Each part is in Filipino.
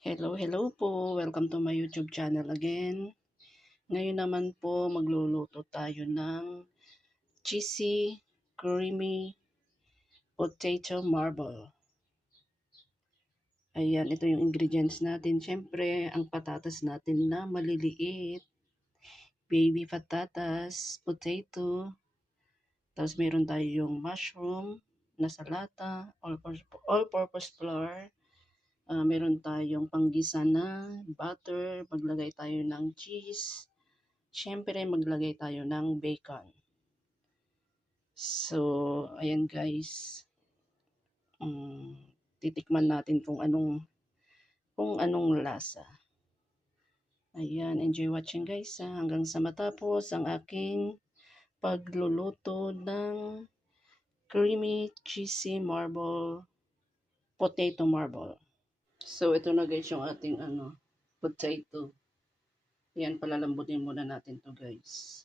Hello po. Welcome to my YouTube channel again. Ngayon naman po magluluto tayo ng cheesy, creamy potato marble. Ayan, ito yung ingredients natin. Siyempre, ang patatas natin na maliliit. Baby patatas, potato. Tapos meron tayong mushroom na salata, all-purpose flour. Meron tayong panggisa na butter. Maglagay tayo ng cheese. Siyempre, maglagay tayo ng bacon. So, ayan guys. Titikman natin kung anong lasa. Ayan, enjoy watching guys. Hanggang sa matapos ang aking pagluluto ng creamy cheesy marble, potato marble. So, ito na guys yung ating potato. Ayan, palalambutin muna natin to guys.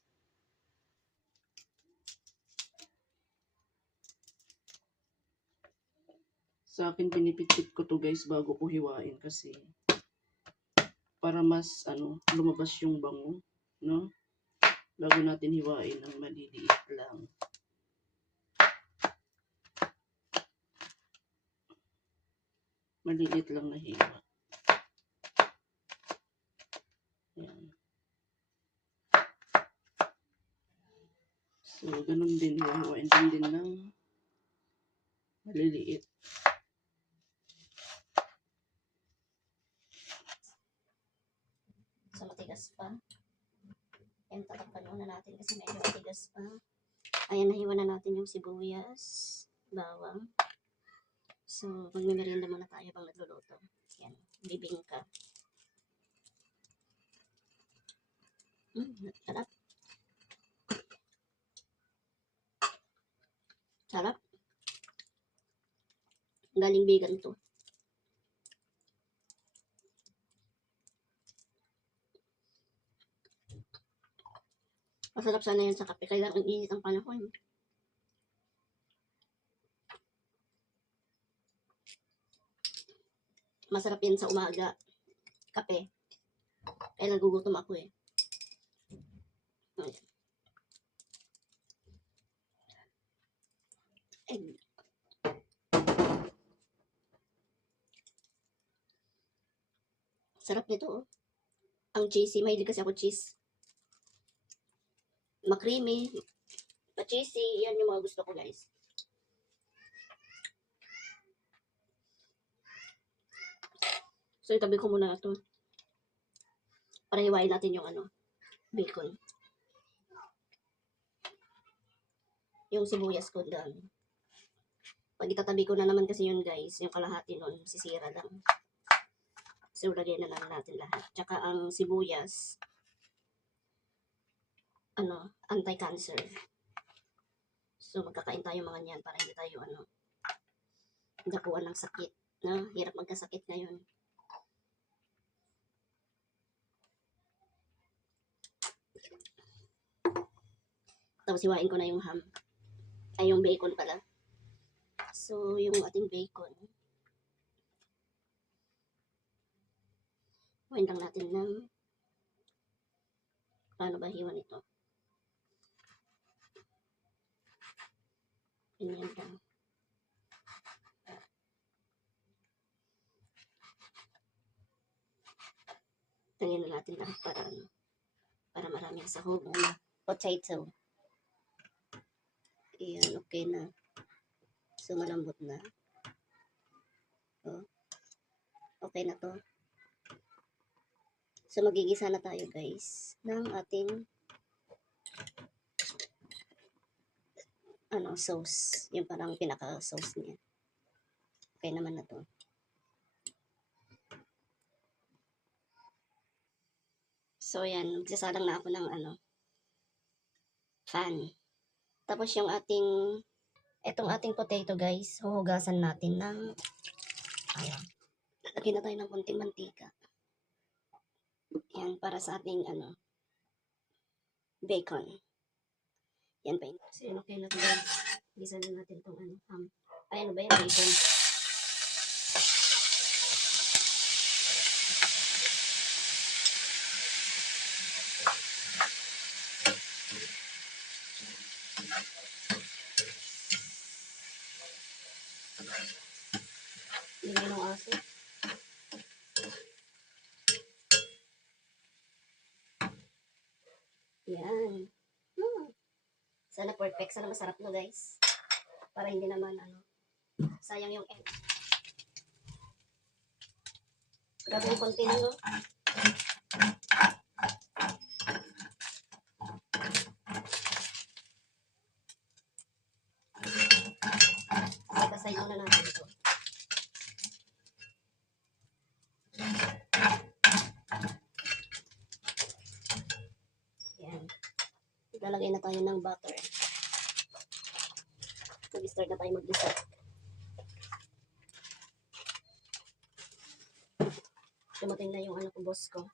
Sa akin pinipit-pit ko to guys bago ko hiwain kasi para mas lumabas yung bango, no? Bago natin hiwain ng maliliit lang. Maliliit lang na hiwa. Ayan. So, ganun din hiwain din ng maliliit. So, matigas pa. Ayan, tatakpan muna natin kasi medyo matigas pa. Ayan, nahiwa na natin yung sibuyas, bawang. So, magmimerienda muna tayo pang nagluluto. Ayan, bibingka. Sarap. Sarap. Galing vegan to. Masarap sana yan sa kape. Kailangan init ang panahon. Masarap yan sa umaga. Kape. Kaya nagugutom ako eh. Ay. Sarap nito oh. Ang cheesy. Mahilig kasi ako cheese. Ma-creamy. Ma-cheesy. Yan yung mga gusto ko guys. So, itabi ko muna ito. Para hiwain natin yung bacon. Yung sibuyas ko doon. Pag itatabi ko na naman kasi yun guys, yung kalahati nun, sisira lang. So, lagyan na lang natin lahat. Tsaka ang sibuyas, anti-cancer. So, magkakain tayo mga niyan para hindi tayo, dapuan ng sakit. No? Hirap magkasakit ngayon. Tapos, hiwain ko na yung ham. Ay, yung bacon pala. So, yung ating bacon. Hiwain lang natin ng paano ba hiwan ito? Ganyan lang. Lagyan na natin lahat para maraming sahog ng potato. Ayan, okay na. So, malambot na. Oh. Okay na to. So, magigisa na tayo guys ng ating sauce. Yung parang pinaka-sauce niya. Okay naman na to. So, yan. Magsasalang na ako ng pan. Tapos yung itong ating potato guys, huhugasan natin ng lagyan na tayo ng konting mantika. Yan, para sa ating bacon. Yan pa yun. So, yun, okay na ito guys. Gisa na natin itong ham. Ay, ano ba yan? Bacon. baso. Yan. Sana perfect. Sana masarap no guys. Para hindi naman sayang yung egg. Grabe yung konti no. Ikasayaw na natin ito. Yan. Lalagay na tayo ng butter. Mag-start na tayo mag-isa. Dumating na yung ko, boss ko.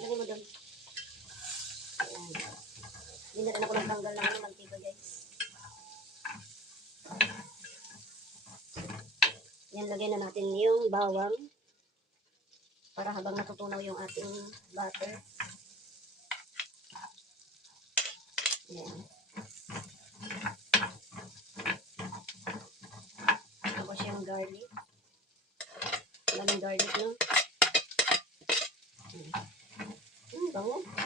Lagay mo doon. Ayan. Hindi na rin ako nagtanggal lang ng mantika, guys. Yan, lagay na natin yung bawang para habang natutunaw yung ating butter. Ayan. Tapos yung garlic. Maraming garlic, no? Bango. Ayan.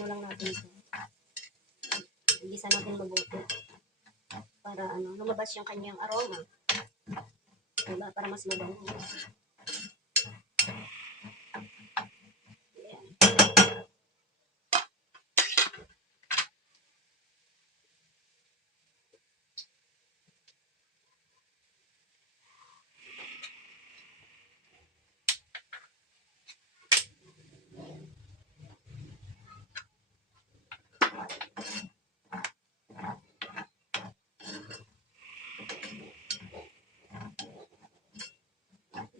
Lang natin ito. Igisa natin mabuti para lumabas yung kanyang aroma. Diba? Para mas mabango. Ayan.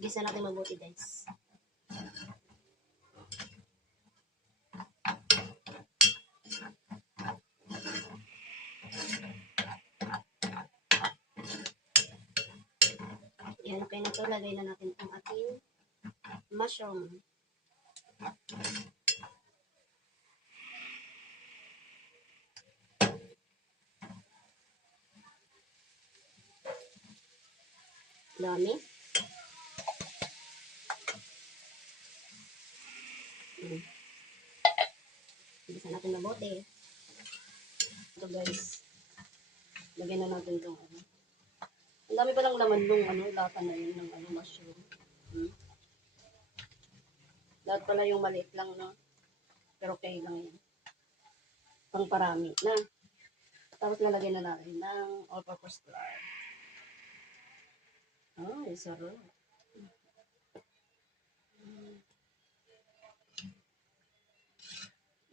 Igisa natin mabuti, guys. Yan, okay na ito. Lagay na natin ang ating mushroom. Dami. Igisa natin mabuti. Ito, guys. Lagyan na natin itong Ang dami pa lang laman nung lata na yun ng mushroom. Lahat pala yung maliit lang, no? Pero okay lang yan. Pang parami na. Tapos lalagyan na natin ng all-purpose flour. Ay, sarap.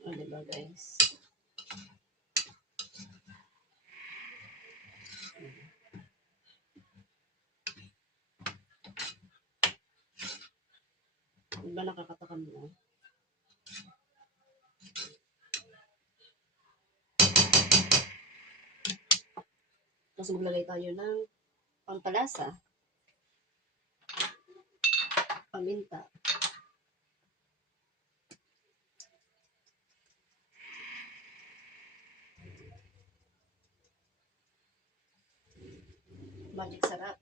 O, diba, guys? Diba nakakatakam mo? Tapos maglagay tayo ng pampalasa, paminta, magic sarap.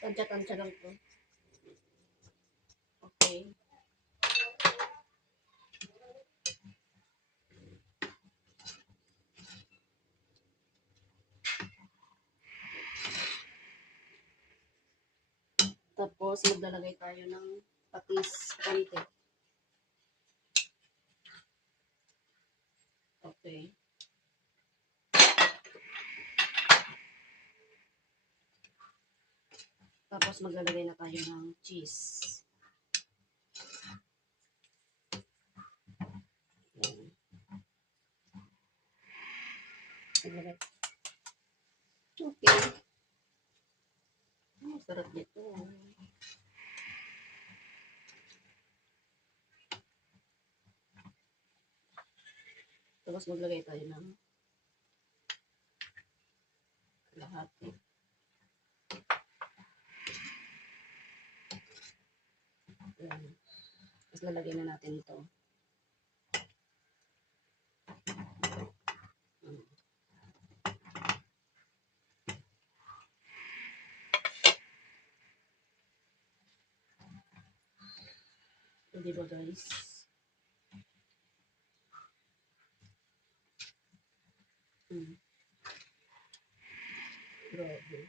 Tansya-tansya lang to. Okay. Tapos maglalagay tayo ng patis konti. Okay. Tapos maglalagay na tayo ng cheese. Ayan. Sarap nito. Tapos maglagay tayo ng lahat. Ayan. Tapos lalagay na natin ito. So, diba guys? Grabe.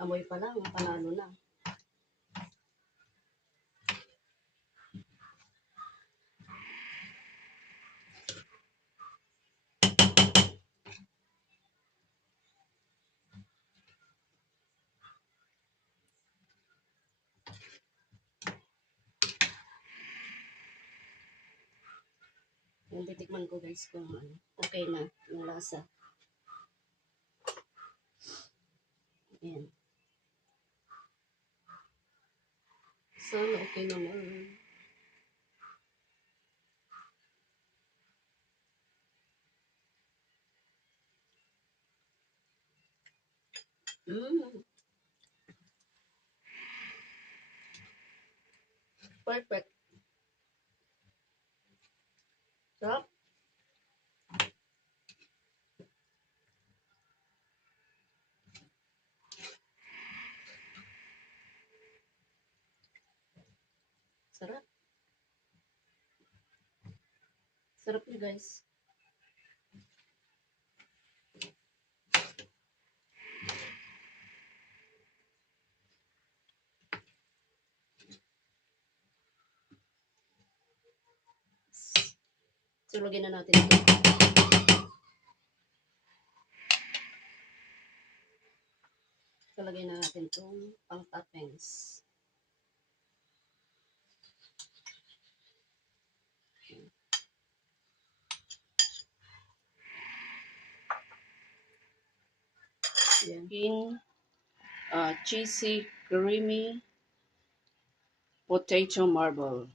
Amoy pa lang, panalo na. Yung titikman ko guys kung ano, okay na yung lasa. Ayan. Sana okay naman. Perfect. Sarap. Sarap. Sarap niya guys. So, lagyan na natin ito. Lagyan na natin itong pang toppings. Yan. Cheesy, creamy, potato marble.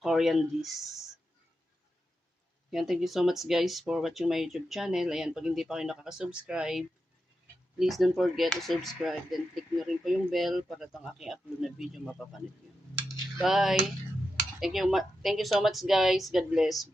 Korean dish. Yan, thank you so much guys for watching my YouTube channel. Ayan, pag hindi pa kayo nakaka-subscribe, please don't forget to subscribe. Then click nyo rin po yung bell para itong aking upload na video mapapanood nyo. Bye! Thank you so much guys. God bless.